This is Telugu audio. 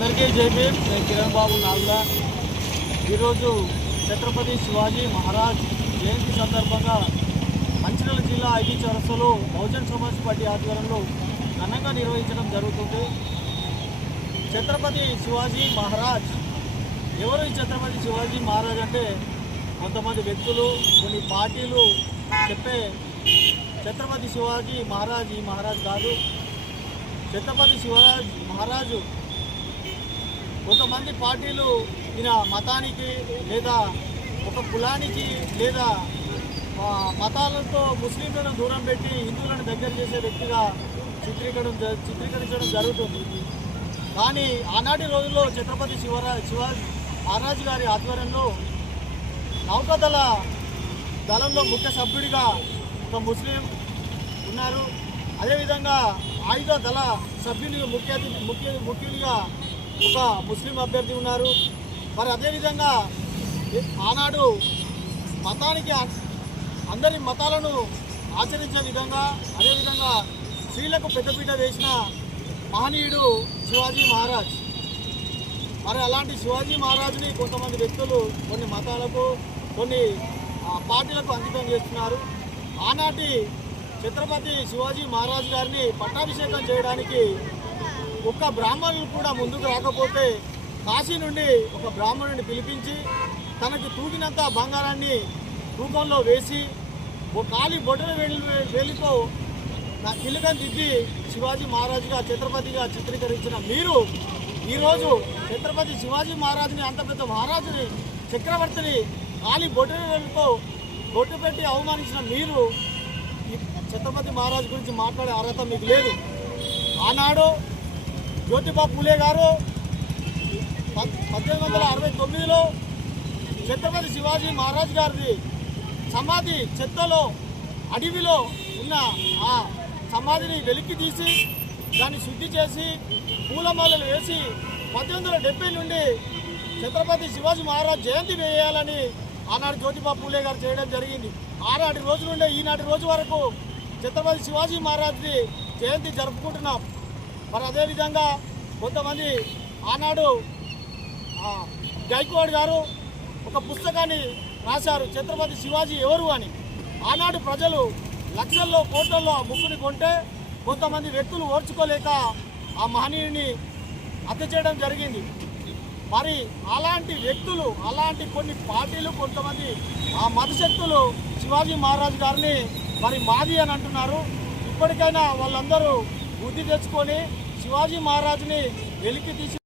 అందరికీ జై భీమ్. నేను కిరణ్ బాబు నాల్దా. ఈరోజు ఛత్రపతి శివాజీ మహారాజ్ జయంతి సందర్భంగా మంచిర్యాల జిల్లా ఐటీ చౌరస్తాలో బహుజన్ సమాజ్ పార్టీ ఆధ్వర్యంలో ఘనంగా నిర్వహించడం జరుగుతుంది. ఛత్రపతి శివాజీ మహారాజ్ ఎవరు? ఈ ఛత్రపతి శివాజీ మహారాజ్ అంటే కొంతమంది వ్యక్తులు, కొన్ని పార్టీలు చెప్పే ఛత్రపతి శివాజీ మహారాజ్ ఈ మహారాజ్ కాదు. ఛత్రపతి శివాజీ మహారాజు కొంతమంది పార్టీలు ఈయన మతానికి లేదా ఒక కులానికి లేదా మతాలతో ముస్లింలను దూరం పెట్టి హిందువులను దగ్గర చేసే వ్యక్తిగా చిత్రీకరించడం జరుగుతుంది. కానీ ఆనాటి రోజుల్లో ఛత్రపతి శివాజీ మహారాజు గారి ఆధ్వర్యంలో నౌకాదళ దళంలో ముఖ్య సభ్యుడిగా ఒక ముస్లిం ఉన్నారు. అదేవిధంగా ఆయుధ దళ సభ్యులు ముఖ్యులుగా ఒక ముస్లిం అభ్యర్థి ఉన్నారు. మరి అదేవిధంగా ఆనాడు మతానికి అందరి మతాలను ఆచరించే విధంగా అదేవిధంగా స్త్రీలకు పెద్దపీట వేసిన మహనీయుడు శివాజీ మహారాజ్. మరి అలాంటి శివాజీ మహారాజుని కొంతమంది వ్యక్తులు కొన్ని మతాలకు కొన్ని పార్టీలకు అంకితం చేస్తున్నారు. ఆనాటి ఛత్రపతి శివాజీ మహారాజ్ గారిని పట్టాభిషేకం చేయడానికి ఒక్క బ్రాహ్మణులు కూడా ముందుకు రాకపోతే కాశీ నుండి ఒక బ్రాహ్మణుడిని పిలిపించి తనకు తూగినంత బంగారాన్ని రూపంలో వేసి ఒక ఖాళీ బొటన వేలితో నా కిలుకని దిద్ది శివాజీ మహారాజుగా ఛత్రపతిగా చిత్రీకరించిన మీరు ఈరోజు ఛత్రపతి శివాజీ మహారాజుని, అంత పెద్ద మహారాజుని, చక్రవర్తిని ఖాళీ బొటన వేలితో బొట్టు పెట్టి అవమానించిన మీరు ఈ ఛత్రపతి మహారాజు గురించి మాట్లాడే అర్హత మీకు లేదు. ఆనాడు జ్యోతిబా పూలే గారు 1869లో ఛత్రపతి శివాజీ మహారాజ్ గారిది సమాధి చెత్తలో అడవిలో ఉన్న ఆ సమాధిని వెలికి తీసి దాన్ని శుద్ధి చేసి పూలమాలలు వేసి 1870 నుండి ఛత్రపతి శివాజీ మహారాజ్ జయంతి వేయాలని ఆనాడు జ్యోతిబా పూలే గారు చేయడం జరిగింది. ఆనాటి రోజు నుండి ఈనాటి రోజు వరకు ఛత్రపతి శివాజీ మహారాజ్ని జయంతి జరుపుకుంటున్నాం. మరి అదేవిధంగా కొంతమంది ఆనాడు గైక్వాడ్ గారు ఒక పుస్తకాన్ని రాశారు, ఛత్రపతి శివాజీ ఎవరు అని. ఆనాడు ప్రజలు లక్షల్లో కోట్లలో ఆ బుక్కుని కొంటే కొంతమంది వ్యక్తులు ఓర్చుకోలేక ఆ మహనీయుని హత్య చేయడం జరిగింది. మరి అలాంటి వ్యక్తులు, అలాంటి కొన్ని పార్టీలు, కొంతమంది ఆ మతశక్తులు శివాజీ మహారాజ్ గారిని మరి మాది అని అంటున్నారు. ఇప్పటికైనా వాళ్ళందరూ బుద్ధి తెచ్చుకొని శివాజీ మహారాజుని వెలికి తీసి